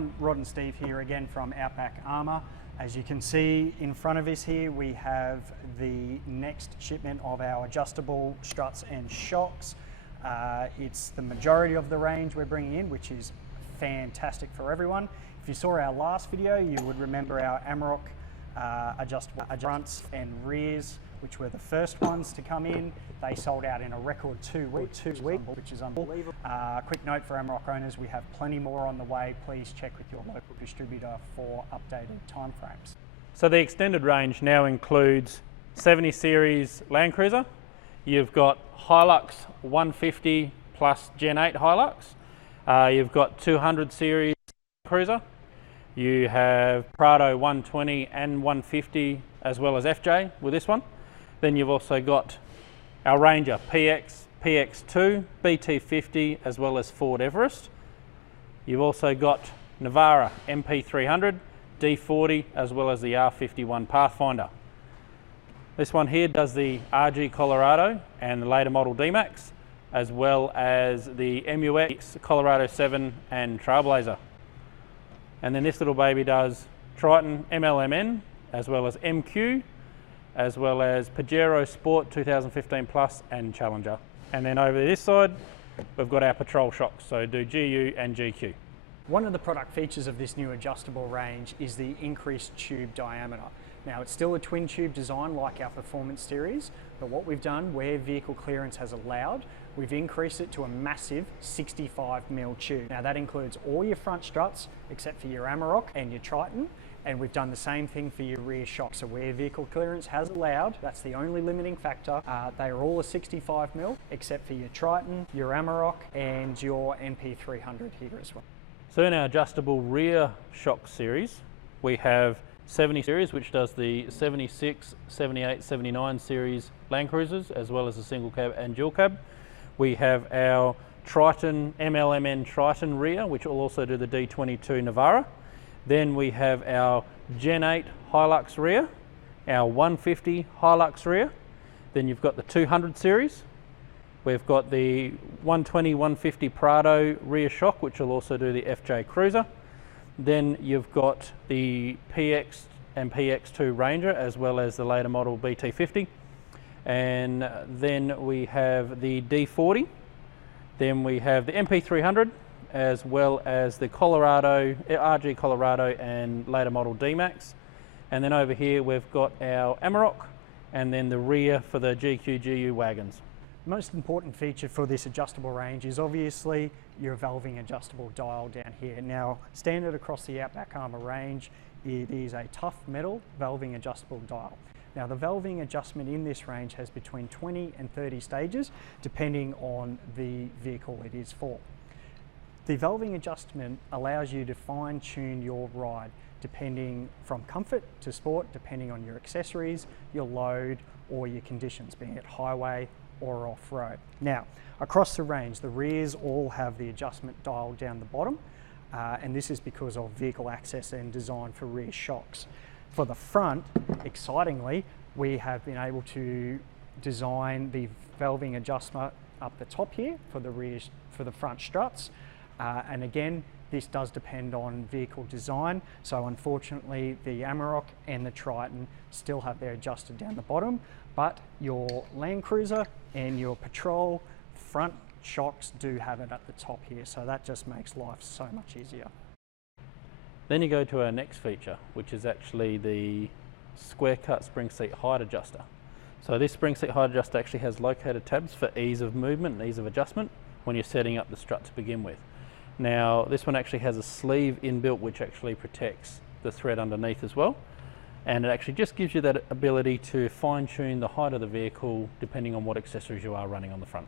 everyone, Rod and Steve here again from Outback Armour. As you can see in front of us here, we have the next shipment of our adjustable struts and shocks. It's the majority of the range we're bringing in, which is fantastic for everyone. If you saw our last video, you would remember our Armour adjustable fronts and rears, which were the first ones to come in. They sold out in a record 2 weeks, which is unbelievable. Quick note for Armour owners, we have plenty more on the way. Please check with your local distributor for updated timeframes. So the extended range now includes 70 series Land Cruiser. You've got Hilux 150 plus Gen 8 Hilux. You've got 200 series Cruiser. You have Prado 120 and 150 as well as FJ with this one. Then you've also got our Ranger PX, PX2, BT50 as well as Ford Everest. You've also got Navara MP300, D40 as well as the R51 Pathfinder. This one here does the RG Colorado and the later model D-Max as well as the MUX Colorado 7 and Trailblazer. And then this little baby does Triton MLMN as well as MQ as well as Pajero Sport 2015 Plus and Challenger. And then over this side, we've got our patrol shocks, so do GU and GQ. One of the product features of this new adjustable range is the increased tube diameter. Now it's still a twin tube design like our Performance series, but what we've done where vehicle clearance has allowed, we've increased it to a massive 65mm tube. Now that includes all your front struts except for your Armour and your Triton, and we've done the same thing for your rear shocks. So where vehicle clearance has allowed, that's the only limiting factor. They are all a 65mm except for your Triton, your Armour and your MP300 here as well. So in our adjustable rear shock series, we have 70 series, which does the 76, 78, 79 series Land Cruisers, as well as the single cab and dual cab. We have our Triton, MLMN Triton rear, which will also do the D22 Navara. Then we have our Gen 8 Hilux rear, our 150 Hilux rear. Then you've got the 200 series. We've got the 120, 150 Prado rear shock, which will also do the FJ Cruiser. Then you've got the PX and PX2 Ranger, as well as the later model BT50. And then we have the D40. Then we have the MP300, as well as the Colorado, RG Colorado and later model D-Max. And then over here we've got our Armour and then the rear for the GQ GU wagons. The most important feature for this adjustable range is obviously your valving adjustable dial down here. Now, standard across the Outback Armour range, it is a tough metal valving adjustable dial. Now, the valving adjustment in this range has between 20 and 30 stages, depending on the vehicle it is for. The valving adjustment allows you to fine-tune your ride, depending from comfort to sport, depending on your accessories, your load, or your conditions, being it highway or off-road. Now, across the range, the rears all have the adjustment dial down the bottom, and this is because of vehicle access and design for rear shocks. For the front, excitingly, we have been able to design the valving adjustment up the top here for the rear, for the front struts, and again, this does depend on vehicle design. So unfortunately, the Armour and the Triton still have their adjusted down the bottom, but your Land Cruiser and your Patrol front shocks do have it at the top here. So that just makes life so much easier. Then you go to our next feature, which is actually the square cut spring seat height adjuster. So this spring seat height adjuster actually has locator tabs for ease of movement and ease of adjustment when you're setting up the strut to begin with. Now, this one actually has a sleeve inbuilt which actually protects the thread underneath as well. And it actually just gives you that ability to fine tune the height of the vehicle depending on what accessories you are running on the front.